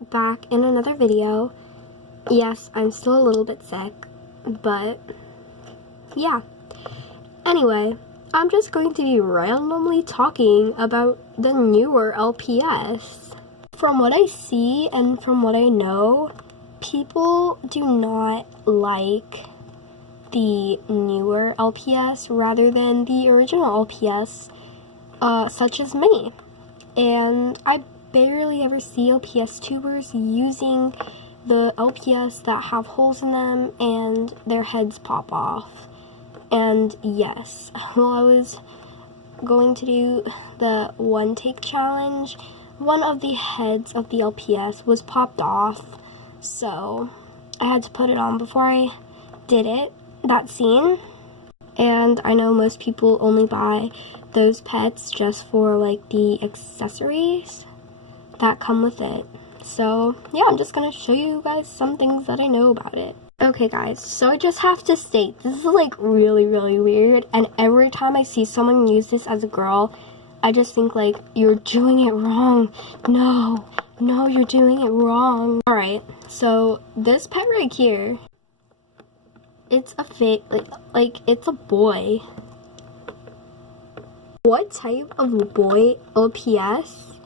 back in another video. Yes, I'm still a little bit sick, but yeah. Anyway, I'm just going to be randomly talking about the newer LPS. From what I see and from what I know, people do not like the newer LPS rather than the original LPS, such as me. And I barely ever see LPS tubers using the LPS that have holes in them and their heads pop off. And yes, while I was going to do the one take challenge, one of the heads of the LPS was popped off, so I had to put it on before I did that scene. And I know most people only buy those pets just for like the accessories that come with it. So yeah, I'm just gonna show you guys some things that I know about it. Okay guys, so I just have to state, this is like really weird, and every time I see someone use this as a girl, I just think like, you're doing it wrong. No, you're doing it wrong. Alright, so this pet right here, it's a fake, like it's a boy. What type of boy LPS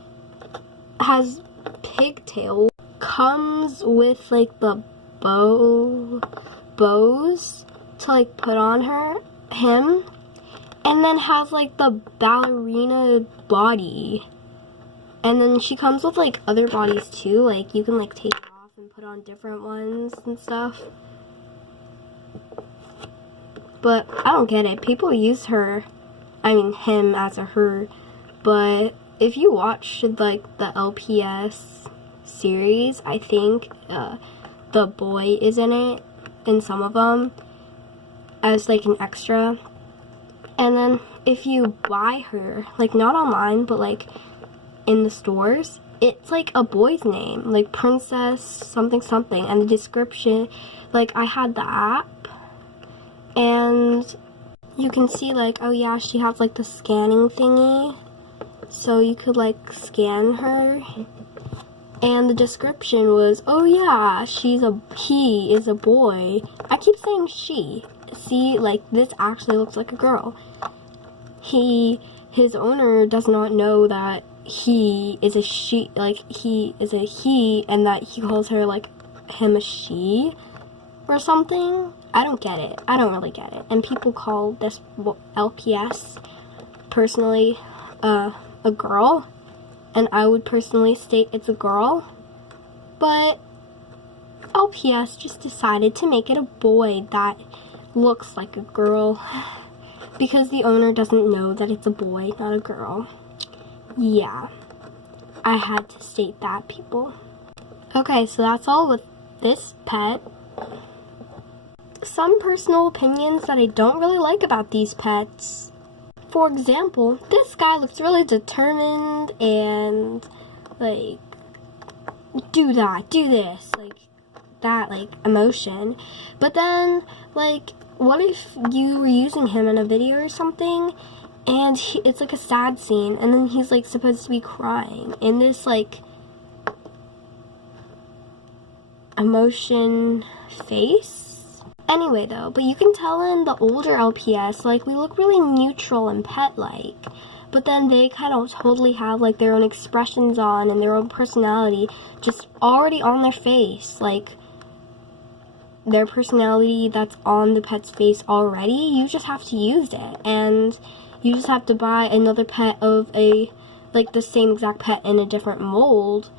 has pigtail, comes with like the bows to like put on him, and then has like the ballerina body, and then she comes with like other bodies too, like you can like take it off and put on different ones and stuff. But I don't get it. People use him as a her, but if you watch like the LPS series, I think the boy is in it, in some of them, as like an extra. And then if you buy her, like not online, but like in the stores, it's like a boy's name, like Princess something, and the description, like I had the app, and you can see like, oh yeah, she has like the scanning thingy, so you could like scan her. And the description was, oh yeah, he is a boy. I keep saying she. See, like this actually looks like a girl. His owner does not know that he is a she, like he is a he, and that he calls her like him a she or something. I don't get it. I don't really get it. And people call this LPS personally a girl. And I would personally state it's a girl, but LPS just decided to make it a boy that looks like a girl because the owner doesn't know that it's a boy, not a girl. Yeah, I had to state that, people. Okay, so that's all with this pet. Some personal opinions that I don't really like about these pets. For example, this guy looks really determined and like, do that, do this, like that, like emotion. But then, like, what if you were using him in a video or something, and it's like a sad scene, and then he's like supposed to be crying in this like emotion face? Anyway though, but you can tell in the older LPS, like, we look really neutral and pet-like, but then they kind of totally have like their own expressions on and their own personality just already on their face, like their personality that's on the pet's face already. You just have to use it, and you just have to buy another pet of like the same exact pet in a different mold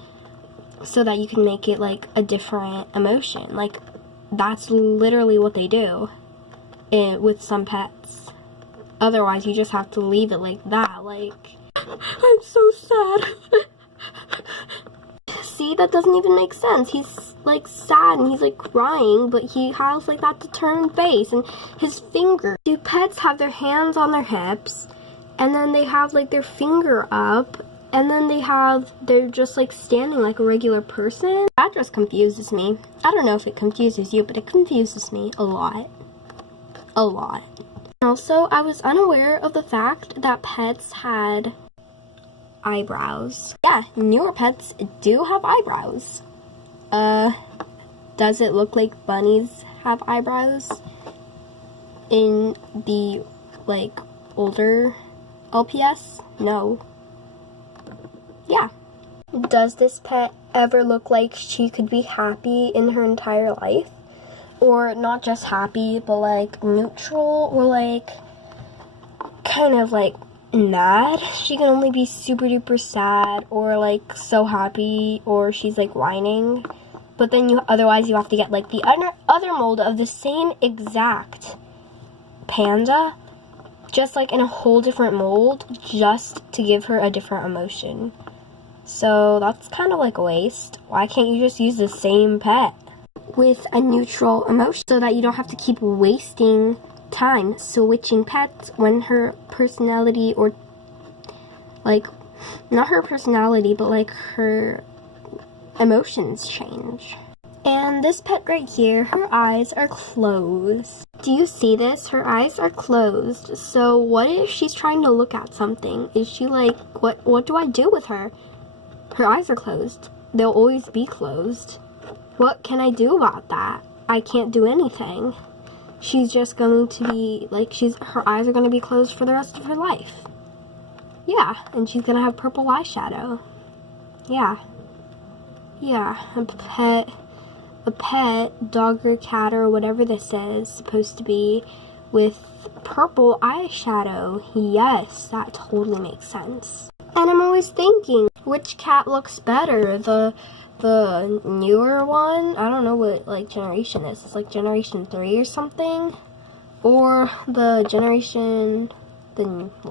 so that you can make it like a different emotion. Like, that's literally what they do with some pets. Otherwise, you just have to leave it like that. Like, I'm so sad. See, that doesn't even make sense. He's like sad and he's like crying, but he has like that determined face and his finger. Do pets have their hands on their hips, and then they have like their finger up, and then they're just like standing like a regular person? That just confuses me. I don't know if it confuses you, but it confuses me a lot. A lot. Also, I was unaware of the fact that pets had eyebrows. Yeah, newer pets do have eyebrows. Does it look like bunnies have eyebrows in the, like, older LPS? No. Yeah. Does this pet ever look like she could be happy in her entire life? Or not just happy, but like neutral, or like kind of like mad? She can only be super duper sad, or like so happy, or she's like whining. But then otherwise you have to get like the other mold of the same exact panda, just like in a whole different mold, just to give her a different emotion. So that's kind of like a waste. Why can't you just use the same pet with a neutral emotion so that you don't have to keep wasting time switching pets when her personality, or like not her personality, but like her emotions change? And this pet right here, her eyes are closed. Do you see this? Her eyes are closed. So what if she's trying to look at something? Is she like, what do I do with her? Her eyes are closed. They'll always be closed. What can I do about that? I can't do anything. She's just going to be, like, her eyes are going to be closed for the rest of her life. Yeah, and she's going to have purple eyeshadow. Yeah. Yeah, a pet, dog or cat or whatever this is, supposed to be with purple eyeshadow. Yes, that totally makes sense. And I'm always thinking, which cat looks better? The newer one? I don't know what like generation this is. It's like generation 3 or something? Or the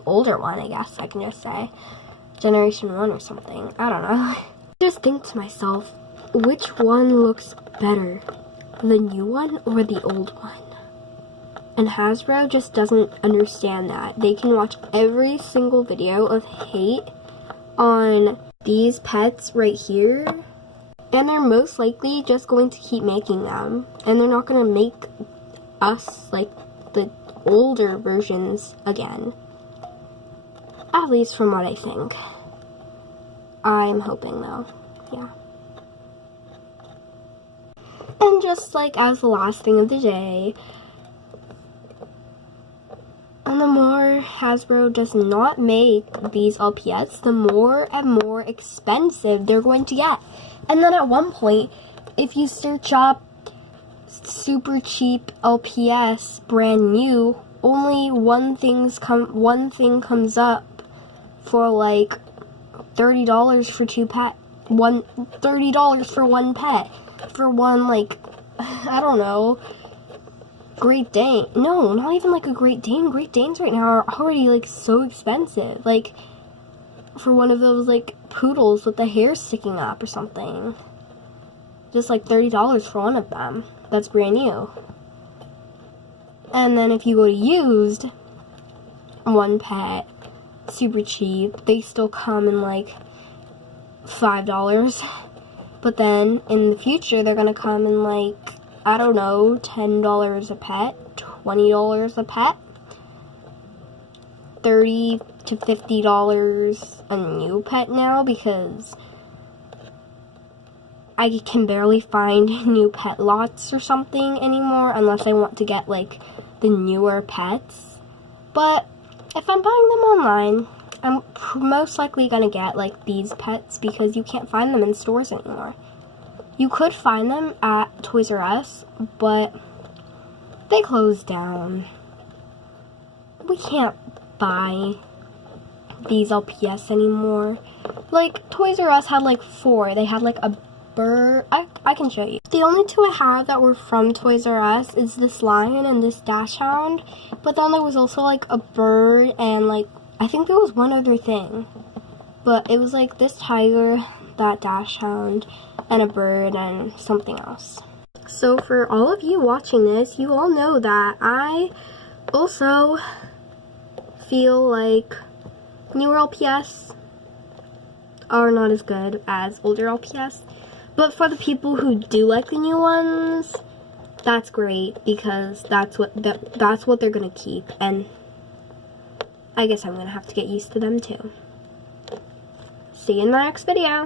older one, I guess I can just say. Generation 1 or something. I don't know. I just think to myself, which one looks better? The new one or the old one? And Hasbro just doesn't understand that. They can watch every single video of hate on these pets right here, and they're most likely just going to keep making them. And they're not going to make us like the older versions again. At least from what I think. I'm hoping though. Yeah. And just like as the last thing of the day, and the more Hasbro does not make these LPS, the more and more expensive they're going to get. And then at one point, if you search up super cheap LPS brand new, only one thing comes up for like $30 for $30 for one pet, for one, like, I don't know, Great Dane. No, not even like a Great Dane. Great Danes right now are already like so expensive. Like for one of those like poodles with the hair sticking up or something. Just like $30 for one of them. That's brand new. And then if you go to used, one pet, super cheap, they still come in like $5. But then in the future they're gonna come in like, I don't know, $10 a pet, $20 a pet, $30 to $50 a new pet now, because I can barely find new pet lots or something anymore unless I want to get like the newer pets. But if I'm buying them online, I'm most likely gonna get like these pets because you can't find them in stores anymore. You could find them at Toys R Us, but they closed down. We can't buy these LPS anymore. Like, Toys R Us had like 4. They had like a bird. I can show you. The only 2 I have that were from Toys R Us is this lion and this dachshund. But then there was also like a bird and like, I think there was one other thing. But it was like this tiger, that dachshund, and a bird, and something else. So for all of you watching this, you all know that I also feel like newer LPS are not as good as older LPS. But for the people who do like the new ones, that's great, because that's what they're gonna keep, and I guess I'm gonna have to get used to them too. See you in the next video.